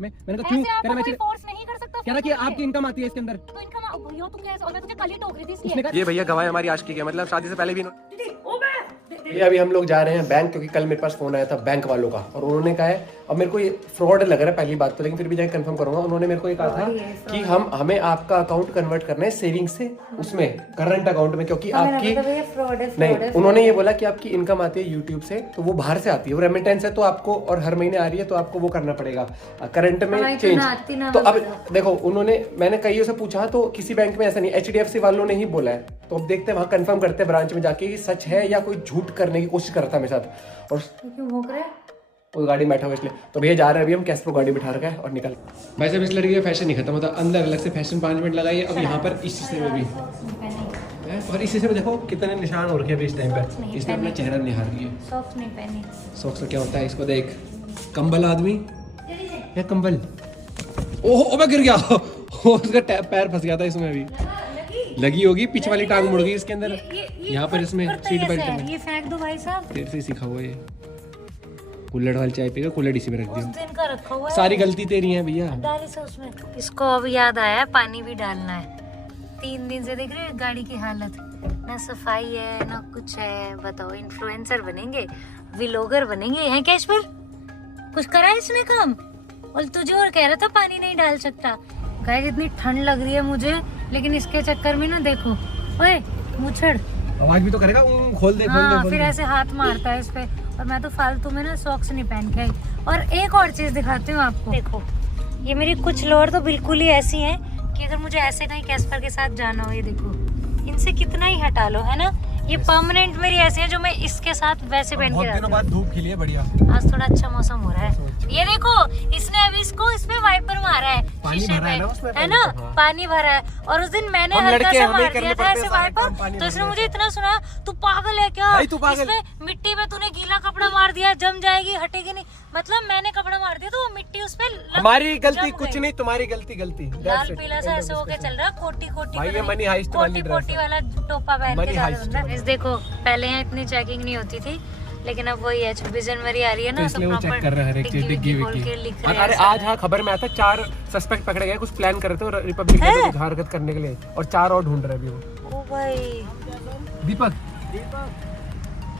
मैंने कहा क्यों, कह रहा मैं फोर्स नहीं कर सकता, कह रहा कि आपकी इनकम आती है इसके अंदर। तो इनकम भैया तुम कैसे, और मैं तुझे कल ही टोक रही थी इसलिए। ये भैया गवाह हमारी आशिकी के, मतलब शादी से पहले भी भैया अभी हम लोग जा रहे हैं बैंक, क्योंकि कल मेरे पास फोन आया था बैंक वालों का और उन्होंने कहा है, अब मेरे को ये फ्रॉड लग रहा है पहली बात तो, लेकिन फिर भी जाके कंफर्म करूंगा। उन्होंने मेरे को ये कहा था कि हमें आपका अकाउंट कन्वर्ट करना है सेविंग से उसमें करंट अकाउंट में, क्योंकि आपकी नहीं, उन्होंने ये बोला कि आपकी इनकम आती है यूट्यूब से, तो वो बाहर से आती है, वो रेमिटेंस है, तो आपको और हर महीने आ रही है तो आपको वो करना पड़ेगा करंट में चेंज। तो अब देखो उन्होंने, मैंने कईयों से पूछा तो किसी बैंक में ऐसा नहीं, HDFC वालों ने ही बोला है, तो अब देखते हैं वहाँ कंफर्म करते हैं ब्रांच में जाके कि सच है या कोई झूठ करने की कोशिश करता है मेरे साथ। और क्यों भौंक रहे? वो गाड़ी में बैठा हुआ इसलिए, तो भैया जा रहे हैं अभी हम कैस्ट्रो गाड़ी बिठा रखा है और निकल। भाई साहब इस लड़की का फैशन नहीं खत्म होता, अंदर अलग से फैशन 5 मिनट लगाइए, अब यहाँ पर इस हिस्से में भी है, और इस हिस्से में देखो कितने निशान हो रखे हैं अभी इस टाइम पे, इसने अपना चेहरा निहार लिया। सॉक्स नहीं पहनी। सॉक्स का क्या होता है इसको देख, कंबल आदमी या कंबल, ओह मैं गिर गया उसका पैर फंस गया था इसमें, अभी लगी होगी, पीछे वाली टांग मुड़ गई इसके अंदर, यहाँ पर इसमें सीट बेल्ट में। ये फेंक दो भाई साहब, देर से सीखा हुआ ये, कुल्हड़ वाली चाय पीगा, कुल्हड़ इसी में रख दिया, दिन का रखा हुआ है। सारी गलती तेरी है भैया। डाल इसे उसमें। इसको अब याद आया पानी भी डालना है, 3 दिन से देख रहे हैं गाड़ी की हालत, ना सफाई है ना कुछ है। बताओ इन्फ्लुएंसर बनेंगे, व्लॉगर बनेंगे, हैं कैश पर कुछ करा है इसने काम, और तुझे और कह रहा था पानी नहीं डाल सकता। गाइस इतनी ठंड लग रही है मुझे, लेकिन इसके चक्कर में ना देखो, ओए मुछड़ आवाज भी तो करेगा, खोल दे हाँ, फिर ऐसे हाथ मारता है इस पे, और मैं तो फालतू में ना सॉक्स नहीं पहन के आई। और एक और चीज दिखाती हूँ आपको, देखो ये मेरी कुछ लोअर तो बिल्कुल ही ऐसी हैं कि अगर मुझे ऐसे कहीं कैस्पर के साथ जाना हो, ये देखो इनसे कितना ही हटा लो, है ना, ये परमानेंट मेरी ऐसी है जो मैं इसके साथ वैसे पहन के बहुत दिनों बाद धूप खिली है बढ़िया, आज थोड़ा अच्छा मौसम हो रहा है। ये देखो इसने अभी इसको इसमें वाइपर मारा है, शीशे पे है ना, पानी भरा है, और उस दिन मैंने हल्का सा मार दिया था ऐसे वाइपर, तो इसने मुझे इतना सुना, तू पागल है क्या, इसमें मिट्टी में तूने गीला कपड़ा मार दिया, जम जाएगी हटेगी नहीं, मतलब मैंने कपड़ा मार दिया तो वो मिट्टी उस पे हमारी गलती कुछ नहीं, तुम्हारी गलती लाल पीला सा ऐसे होके चल रहा है, कोटी कोटी भाई ये मनी हाइस्ट वाली ड्रेस, कोटी वाला टोपा पहन के जा रहा है। देखो पहले यहाँ इतनी चेकिंग नहीं होती थी, लेकिन अब वही है, 26 जनवरी आ रही है ना, तो इसलिए वो चेक कर रहा है हर एक चीज, डिग्गी विग्गी। अरे आज हाँ खबर में आया था 4 सस्पेक्ट पकड़े गए, कुछ प्लान कर रहे थे रिपब्लिक डे को हरकत करने के लिए, और 4 और ढूंढ रहे हैं अभी वो। ओ भाई दीपक,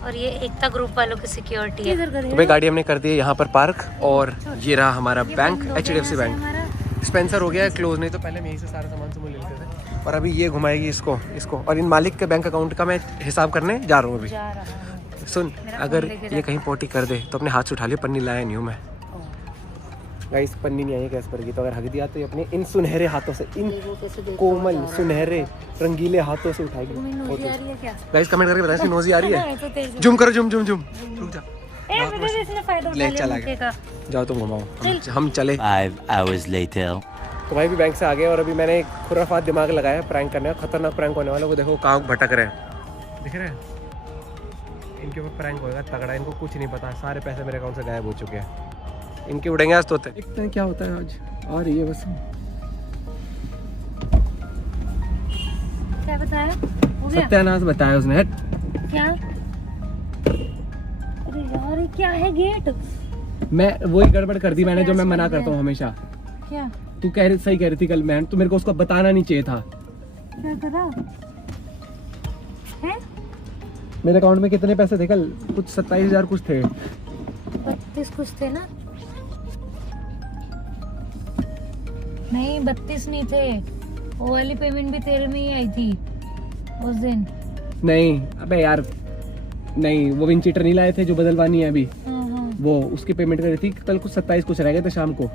और ये एकता ग्रुप वालों की सिक्योरिटी है। तो भाई गाड़ी हमने कर दी है यहाँ पर पार्क, और ये रहा हमारा बैंक, HDFC बैंक। स्पेंसर हो गया है क्लोज, नहीं तो पहले हम यहीं से सारा सामान ले लेते थे, और अभी ये घुमाएगी इसको, और इन मालिक के बैंक अकाउंट का मैं हिसाब करने जा रहा हूँ अभी। सुन, अगर ये कहीं पोटी कर दे तो अपने हाथ से उठा लियो, पन्नी लाया नहीं हूँ मैं, गाइस पन्नी नहीं आई है कैस्पर की, तो अगर हक दिया तो ये अपने इन सुनहरे हाथों से, इन कोमल सुनहरे रंगीले हाथों से उठाएगी। गाइस कमेंट करके बताइए नोजी आ रही है, जूम करो, जूम, रुक जा, ले चला गया, जाओ तुम घुमाओ, हम चले। 5 hours later. तो भाई भी बैंक से आ गए, और अभी मैंने एक खुराफात दिमाग लगाया प्रैंक करने का, खतरनाक प्रैंक होने वाला, वो देखो कहाँ भटक रहे हैं, दिख रहे हैं, इनके ऊपर प्रैंक होगा तगड़ा, इनको कुछ नहीं पता, सारे पैसे मेरे अकाउंट से गायब हो चुके हैं, इनके उड़ेंगे आज तोते। देखते हैं क्या होता है आज, आ रही है बस। क्या बताया, हो गया सत्यानाश बताया उसने, क्या, अरे यार ये क्या है गेट, मैं वही गड़बड़ कर दी मैंने जो मैं मना करता हूँ हमेशा। क्या तू सही कह रही थी कल, मैं तो मेरे को उसको बताना नहीं चाहिए था। क्या करा है, मेरे अकाउंट में कितने पैसे थे कल, कुछ 27,000 कुछ थे, 32 कुछ थे ना, नहीं 32 नहीं थे, वो वाली पेमेंट भी तेरे में ही आई थी उस दिन। नहीं अबे यार नहीं, वो विन चीटर नहीं लाए थे जो बदलवानी है अभी, वो उसकी पेमेंट करी थी कल, कुछ 27 कुछ रह गए थे, शाम को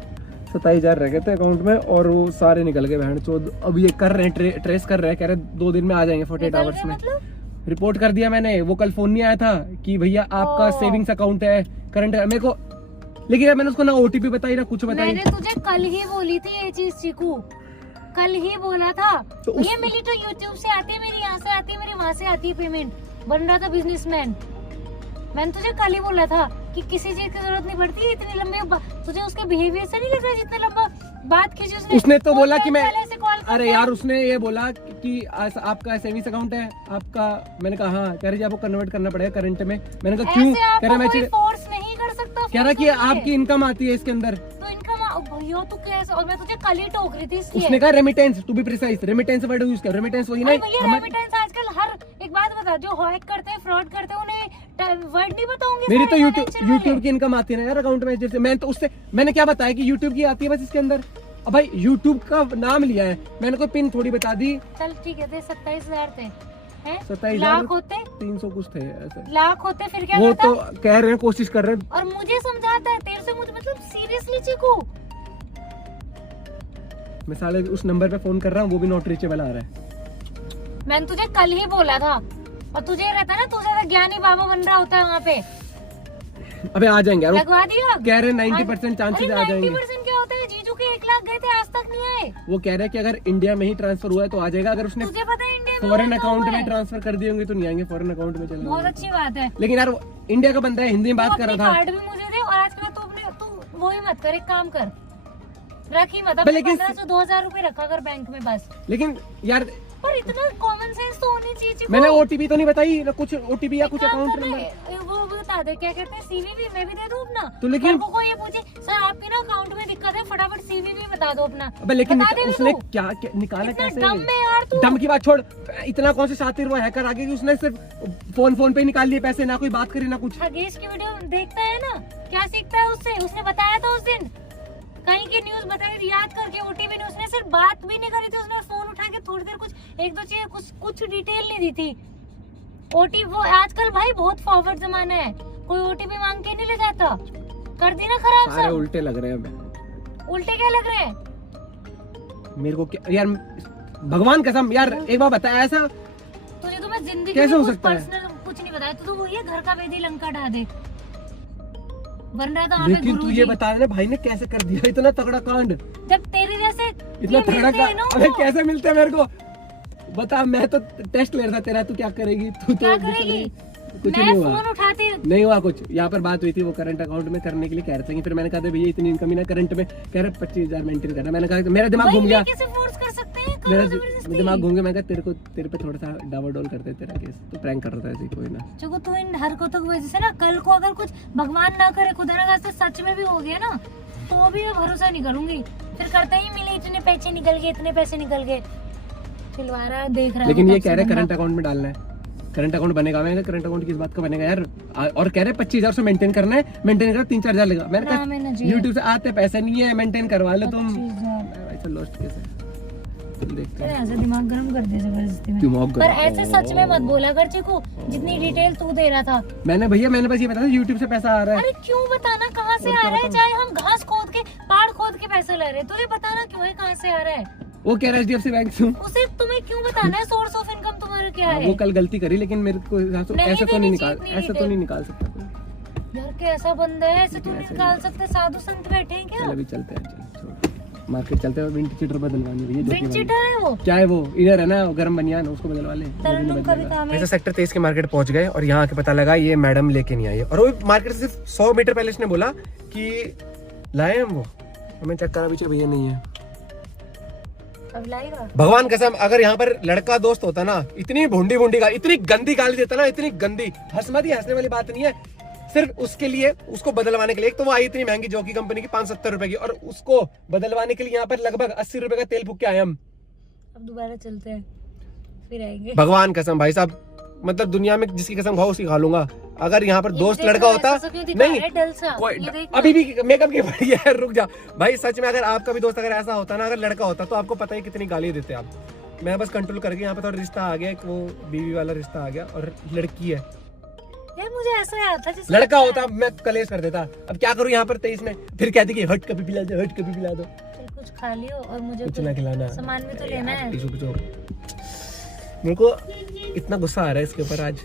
27,000 रह गए थे अकाउंट में, और वो सारे निकल गए बहन चोद। अब ये कर रहे हैं ट्रेस कर रहे हैं, कह रहे 2 दिन में आ जाएंगे, 48 आवर्स में। रिपोर्ट कर दिया मैंने, वो कल फोन नहीं आया था कि भैया आपका सेविंग्स अकाउंट है करंट मेरे को, लेकिन यार मैंने उसको ना OTP बताई ना कुछ बताई। मैंने तुझे कल ही बोली थी ये चीज चीकू, कल ही बोला था, तो ये मेरी तो यूट्यूब से आती है, मेरी यहाँ से आती है, मेरी वहाँ से आती है पेमेंट, बन रहा था बिजनेसमैन। मैंने तुझे कल ही बोला था कि किसी चीज की जरूरत नहीं पड़ती है, इतनी लंबी तुझे उसके बिहेवियर से नहीं लग रहा जितना लंबा बात खींची उसने तो बोला कि मैं, अरे यार उसने ये बोला कि आपका सेविंग्स अकाउंट है आपका, मैंने कहा हाँ, कह रही आपको कन्वर्ट करना पड़ेगा करंट में, मैंने कहा क्यों, कह रहा मैं फोर्स नहीं कर सकता, कह रहा कि आपकी इनकम आती है इसके अंदर, तो इनकम भैया तू कैसे, और मैं तुझे कल ही टोक रही थी इसलिए। उसने कहा remittance, to be precise, remittance word use कर, रेमिटेंस वही ना। रेमिटेंस आजकल हर एक बात बता, जो हैक करते हैं, फ्रॉड करते हैं, उन्हें वर्ड नहीं बताऊंगी। मेरी तो यूट्यूब की इनकम आती है ना यार अकाउंट में, जैसे मैं तो उससे मैंने क्या बताया कि यूट्यूब की आती है बस इसके अंदर। अब भाई यूट्यूब का नाम लिया है मैंने, कोई पिन थोड़ी बता दी। चल ठीक है, 27,000 थे, 27,000 लाख होते, 300 कुछ थे ऐसे, लाख होते फिर क्या वो होता? तो कह रहे हैं, कोशिश कर रहे हैं। और मुझे समझाता है, तेरे से मुझे मतलब सीरियसली चीकू। मैं साले उस नंबर पे फोन कर रहा हूँ, वो भी नॉट रीचेबल आ रहा है। मैंने तुझे कल ही बोला था, और तुझे रहता ना, तू ज्यादा ज्ञानी बाबा बन रहा होता है वहाँ पे। अबे आ जाएंगे यार, लगवा दिया, कह रहे 90% चांसेस आ जाएंगे। 90% क्या होता है? जीजू के 1 लाख गए थे, आज तक नहीं आए। वो कह रहे हैं कि अगर इंडिया में ही ट्रांसफर हुआ है तो आ जाएगा, अगर उसने तुझे पता है इंडिया में फॉरेन अकाउंट में ट्रांसफर कर दिए होंगे तो नहीं आएंगे, फॉरेन अकाउंट में चले बहुत अच्छी बात है। लेकिन यार इंडिया का बंदा है, हिंदी में बात कर रहा था। कार्ड भी मुझे दे, और आज के बाद तू वो ही मत कर, एक काम कर, रखी मत, 1500-2000 रुपए रखा कर बैंक में बस। लेकिन यार पर इतना कॉमन सेंस तो होनी चाहिए। मैंने ओटीपी तो नहीं बताई ना, कुछ ओटीपी या कुछ अकाउंट नंबर वो बता दे, क्या कहते हैं, सीवीवी मैं भी दे दूं अपना। तो लेकिन को ये पूछे सर आपके ना अकाउंट में दिक्कत है, फटाफट सीवीवी बता दो अपना। अबे लेकिन उसने तू। क्या निकाला कैसे? डम में यार तू। डम की बात छोड़, इतना कौन से शातिर हुआ हैकर आगे कि उसने सिर्फ फोन पे ही निकाल लिए पैसे, ना कोई बात करी ना कुछ। खगेश की वीडियो देखता है ना, क्या सीखता है उससे? उसने बताया था उस दिन, कहीं की न्यूज बताई, याद करके ओटीपी ने, उसने सिर्फ बात भी नहीं करी थी, उसने फोन उठा के थोड़ी देर कुछ 1-2 चीजें कुछ डिटेल नहीं दी थी। ओटीपी वो आजकल भाई बहुत फॉरवर्ड जमाना है, कोई ओटीपी मांग के नहीं ले जाता। कर दी ना खराब सब। उल्टे लग रहे हैं। उल्टे क्या लग रहे हैं मेरे को क्या यार, भगवान कसम यार, एक बार बता ऐसा तुझे, तो मैं जिंदगी कैसे में हो सकता है? पर्सनल कुछ नहीं बताया, तो वो ये घर का वेदी लंका ढा दे, बन रहा था। लेकिन तू ये बता ना भाई ने कैसे कर दिया इतना तगड़ा कांड? जब तेरे जैसे इतना तगड़ा कांड अबे कैसे मिलते हैं मेरे को बता। मैं तो टेस्ट ले रहा था तेरा, तू क्या करेगी? तू तो कुछ नहीं हुआ, फोन उठाती नहीं हुआ कुछ। यहाँ पर बात हुई थी, वो करंट अकाउंट में करने के लिए कह रहे थे, फिर मैंने कहा था भैया इतनी इनकम ही ना करंट में, कह रहे 25,000 मेंटेन करना। मैंने कहा मेरा दिमाग घूम गया, कैसे फोर्स कर सकते हैं? मेरा दिमाग घूम गया। मैं कहा तेरे पे थोड़ा सा डावाडोल करते तेरा केस, तो प्रैंक कर रहा था ऐसे कोई ना। जो तू इन हरकतों की वजह से ना, कल को अगर कुछ भगवान ना करे, खुदा ना खास्ता सच में भी हो गया ना, तो भी मैं भरोसा नहीं करूंगी। फिर करते ही मिले, इतने पैसे निकल गए, इतने पैसे निकल गए, चिलवा देख रहा है। लेकिन ये कह रहे करंट अकाउंट में डालना है, करंट अकाउंट बनेगा। मैंने करंट अकाउंट किस बात का बनेगा यार? और कह रहे 25,000 से मेंटेन करना है, मेंटेन कर 3-4 हज़ार लगेगा। मैंने कहा यूट्यूब से आते पैसे नहीं है, मेंटेन करवा लो तुम। ऐसा लॉस्ट केस है, तुम देखते हो। ऐसा दिमाग गरम कर दे जबरदस्ती में। पर ऐसे सच में मत बोला कर चिकू, जितनी डिटेल तू दे रहा था। मैंने बस ये बताया यूट्यूब से पैसा आ रहा है। अरे क्यों बताना कहाँ से आ रहा है? चाहे हम घास खोद के, पहाड़ खोद के पैसे ले रहे हैं, तुझे बताना क्यों है कहाँ से आ रहा है? वो कह रहा है HDFC बैंक से। उसे तुम्हें क्यों बताना है? सोर्स ऑफ इनकम तुम्हारा क्या है? वो कल गलती करी, लेकिन मेरे को ऐसा तो नहीं निकाल सकता कोई। यार कैसा बंदा है, ऐसे तू निकाल सकते? साधु संत बैठे हैं क्या? चल अभी चलते हैं, चल मार्केट चलते हैं। विंड चीटर बदलवानी है, विंड चीटर है वो? क्या है वो? इधर है ना गर्म बनियान, उसको बदलवा ले। वैसे सेक्टर 23 के मार्केट पहुंच गए और यहाँ के पता लगा ये मैडम लेके नहीं आई है, और वो मार्केट से सिर्फ 100 मीटर पहले इसने बोला कि लाए हम वो, हमें चेक करा पीछे भैया नहीं है। अब लाएगा भगवान कसम, अगर यहाँ पर लड़का दोस्त होता ना, इतनी भूंडी इतनी गंदी गाली देता ना, इतनी गंदी, हंसने वाली बात नहीं है, सिर्फ उसके लिए, उसको बदलवाने के लिए। एक तो वो आई इतनी महंगी जॉकी कंपनी की 570 रुपए की, और उसको बदलवाने के लिए यहाँ पर लगभग 80 रुपए का तेल फूक के आए हम। अब दोबारा चलते हैं, फिर आएंगे। भगवान कसम भाई साहब, मतलब दुनिया में जिसकी कसम खाओ उसी खा लूंगा। अगर यहाँ पर दोस्त लड़का होता नहीं, अभी भी मेकअप की बढ़िया है, रुक जा भाई। सच में अगर आपका भी दोस्त अगर ऐसा होता ना, अगर लड़का होता, तो आपको पता है कितनी गाली देते आप। मैं बस कंट्रोल करके यहाँ पे थोड़ा रिश्ता आ गया, एक वो बीवी वाला रिश्ता आ गया, और लड़की है यार। मुझे ऐसा याद था जैसे लड़का होता मैं कलेश कर देता। अब क्या करूँ यहाँ पर 23 में, फिर कहती कि हट कभी पिला दो, हट कभी पिला दो। कुछ खा लियो और मुझे कुछ ना खिलाना, सामान भी तो लेना है। मेरे को इतना गुस्सा आ रहा है इसके ऊपर। आज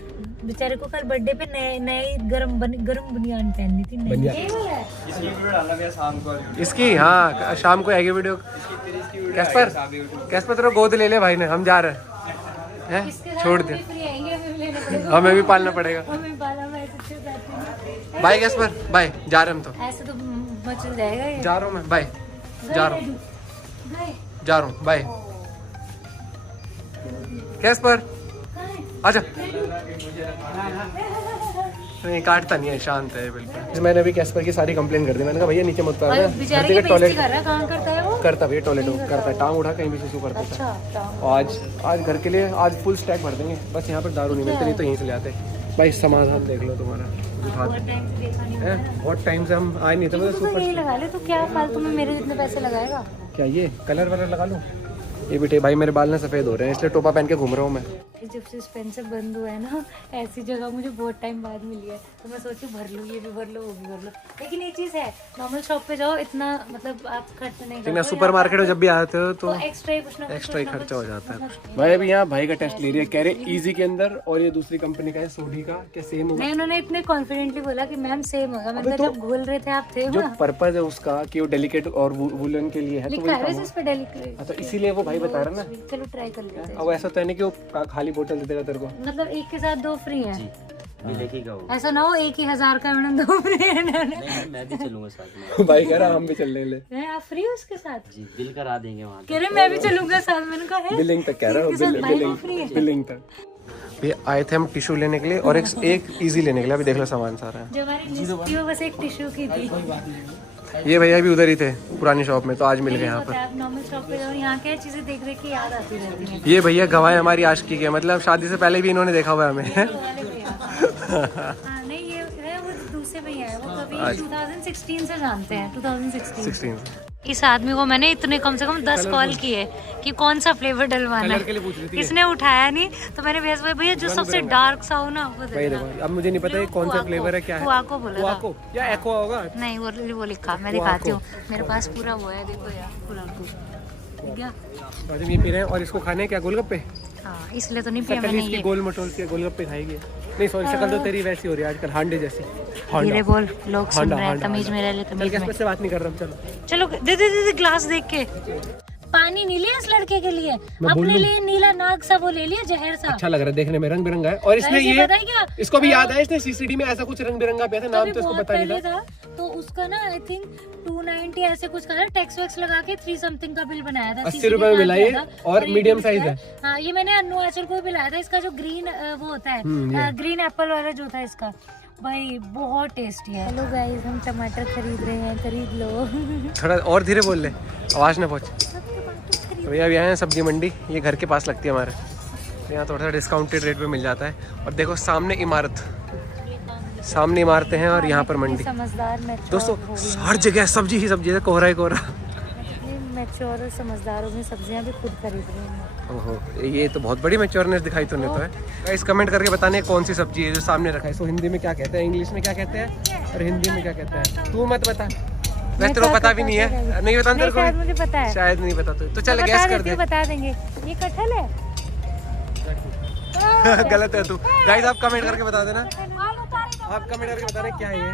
बेचारे को कल बर्थडे पे नई गरम बनियान पहननी थी। इसकी हाँ शाम को आएगी वीडियो। कैस्पर तेरा गोद ले ले भाई ने, हम जा रहे हैं, छोड़ दे, हमें भी पालना पड़ेगा। बाय कैस्पर, बाय, जा रहे हम तो। ऐसे तो मचल जाएगा ये। जा रहा हूँ मैं, बाय, जा रहा हूँ बाय। कैस्पर आजा। नहीं काटता नहीं है, शांत है बिल्कुल। मैंने अभी कैस्पर की सारी कंप्लेन कर दी, मैंने कहा भैया नीचे मत और उतारना, बेचारे की बेइज्जती कर रहा है, कहाँ करता है वो? करता भैया टॉयलेट करता है, टांग उठा कहीं भी सुसु करता था। अच्छा, आज घर के लिए आज फुल स्टैक भर देंगे, बस यहाँ पर दारू नहीं मिलती, नहीं तो यहीं से ले आते। भाई समाधान देख लो तुम्हारा, बहुत टाइम से हम आए नहीं थे। मतलब सुपर यही लगा ले, तो क्या फालतू में मेरे जितने पैसे लगाएगा? क्या ये कलर वलर लगा लो? ये बेटे भाई मेरे बाल ना सफेद हो रहे हैं, इसलिए टोपा पहन के घूम रहा हूँ मैं। जब से स्पेंसर बंद हुआ है ना, ऐसी जगह मुझे बहुत टाइम बाद मिली है, तो मैं सोची भर लूँ, ये भी भर लो वो भी भर लो। लेकिन एक चीज़ है, नॉर्मल शॉप पे जाओ इतना मतलब आप खर्च नहीं करते, सुपर मार्केट में जब भी आते हो तो एक्स्ट्रा ही कुछ ना एक्स्ट्रा ही खर्चा हो जाता है। भाई अभी यहाँ भाई का टेस्ट ले रही है, कह रहे इजी के अंदर, और ये दूसरी कंपनी का है सोडी का, क्या सेम होगा? नहीं, उन्होंने इतने कॉन्फिडेंटली बोला कि मैम सेम होगा। मैंने कहा जब घोल रहे थे आप थे जो पर्पज है उसका कि वो डेलिकेट और वुलन के लिए है, तो लिखा है इस पे डेलिकेट, तो इसीलिए वो भाई बता रहा ना। चलो ट्राई कर लेते हैं। अब ऐसा तो है नहीं कि वो खाली बोतल दे देगा तेरे को, मतलब एक के साथ 2 फ्री हैं? मिलेगा। ऐसा ना हो 1,000 का मैंने 2 फ्री है। मैं भी चलूंगा साथ में। भाई कह रहा हम भी चल ले। आप फ्री हो उसके साथ? जी, बिल करा देंगे वहाँ। कह रहे मैं भी चलूंगा साथ। मैंने कहा है बिलिंग तक कह रहा हूँ, बिलिंग तक। ये आए थे हम टिश्यू लेने के लिए और एक इजी लेने के लिए। अभी देख लो सामान सारा है। जो हमारी लिस्ट थी वो बस एक टिश्यू की थी। ये भैया भी उधर ही थे पुरानी शॉप में, तो आज मिल गए यहाँ पर। आप नॉर्मल शॉप पे जाओ, यहाँ क्या चीजें देख देख के याद आती रहती हैं। ये भैया गवाह है हमारी आशिकी के, मतलब शादी से पहले भी इन्होंने देखा हुआ है हमें। हाँ, नहीं ये है वो दूसरे भैया है, वो कभी 2016 से जानते हैं, 2016 इस आदमी को मैंने इतने कम से कम 10 कॉल किए कि कौन सा फ्लेवर डलवाना है, किसने उठाया नहीं। तो मैंने भैया जो सबसे डार्क सा हो ना वो देना। अब मुझे नहीं पता कौन सा फ्लेवर है, क्या है। कुआको बोला था या एक्वा होगा? नहीं, वो लिखा, मैं दिखाती हूँ, मेरे पास पूरा वो है, देखो यार कुआको। ये पी रहे हैं और इसको खाने क्या गोलगप्पे? हाँ, इसलिए तो नहीं पिया मैंने ये। गोल मटोल के गोलगप्पे खाएगी। नहीं सॉरी, शक्ल तो तेरी वैसी हो रही है आजकल, हांडे जैसी। धीरे बोल, लोग सुन रहे हैं, तमीज में रह ले, तमीज में। से बात नहीं कर रहा हूँ, चलो दे ग्लास देख के। पानी नहीं लिया इस लड़के के लिए, अपने लिए नीला नाग सा वो ले लिया, जहर सा। अच्छा लग रहा है देखने में, रंग बिरंगा है। और इसने ये इसको भी याद है, इसने सीसीडी में ऐसा कुछ रंग बिरंगा पिया था, नाम तो इसको पता नहीं था। तो उसका ना आई थिंक 290 ऐसे कुछ का टैक्स वैक्स लगा के 3 समथिंग का बिल बनाया था। 80 रुपए में मिला ये, और मीडियम साइज है। हाँ, ये मैंने अनुआचल को भी लाया था। इसका जो ग्रीन वो होता है, ग्रीन एप्पल वाला जो था इसका, भाई बहुत टेस्टी है। हेलो गाइस, हम टमाटर खरीद रहे हैं, खरीद लो। थोड़ा और धीरे बोल ले, आवाज ना पहुंच। भैया अभी आए हैं सब्जी मंडी, ये घर के पास लगती है हमारे, यहाँ थोड़ा सा डिस्काउंटेड रेट पे मिल जाता है। और देखो सामने इमारतें हैं और यहाँ पर मंडी। समझदार दोस्तों हर जगह सब्जी ही सब्जी है, कोहरा ही कोहरा। मैच्योर और समझदारों में सब्जियां भी खुद खरीद रही हैं। ओहो, ये तो बहुत बड़ी मैच्योरनेस दिखाई तूने तो है। गाइस कमेंट करके बताने कौन सी सब्जी है जो सामने रखा है, इसको हिंदी में क्या कहते हैं, इंग्लिश में क्या कहते हैं और हिंदी में क्या कहते हैं। तू मत बता, मैं तेरे को पता भी नहीं है। नहीं बता तेरे को? मुझे पता है, शायद नहीं पता तो चल गैस कर दे। बता देंगे। ये कटहल है? गलत है तू। गाइस आप कमेंट करके बता देना, आप कमेंट करके बता देना क्या है ये।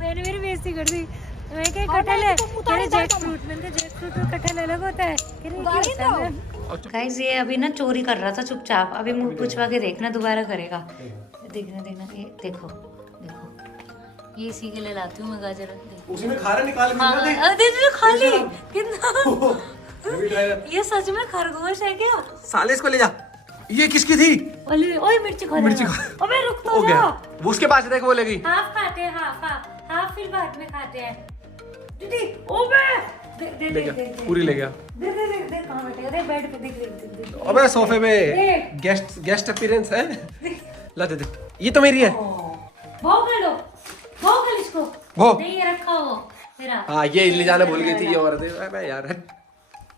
मैंने मेरी बेइज्जती कर दी। मैं क्या कटहल है? कह रहे जैक फ्रूट। मैंने जैक फ्रूट और कटहल अलग होता है। गाइस ये अभी ना चोरी कर रहा था चुपचाप, अभी मुंह पुछवा के देखना, दोबारा करेगा। देखना ये देखो, ये इसी के लिए लाती हूँ मैं गाजर। उसी में खारा निकाल के हाँ, दे खाली कितना। ये सच में खरगोश है क्या? साले इसको ले जा। ये किसकी थी? ओए मिर्ची खा रहा है। अबे रुक तो जा। वो उसके पास देख, वो लेगी। हाफ खाते हैं, हाफ फिर बाद में खाते हैं। दीदी ओबे दे पूरी ले गया। दे कहां बैठेगा? दे बेड पे, देख। अबे सोफे पे गेस्ट अपीयरेंस है। ला दे। ये तो मेरी है। वो कर लो, वो कर इसको। वो नहीं ये रखा हो तेरा। हां ये ले जाना भूल गई थी ये औरत। अबे यार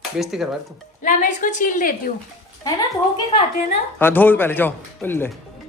बेइज्जती करवा तू। ला मैं इसको छील देती हूँ, है ना, धो के खाते हैं ना। हाँ धो पहले, जाओ ले।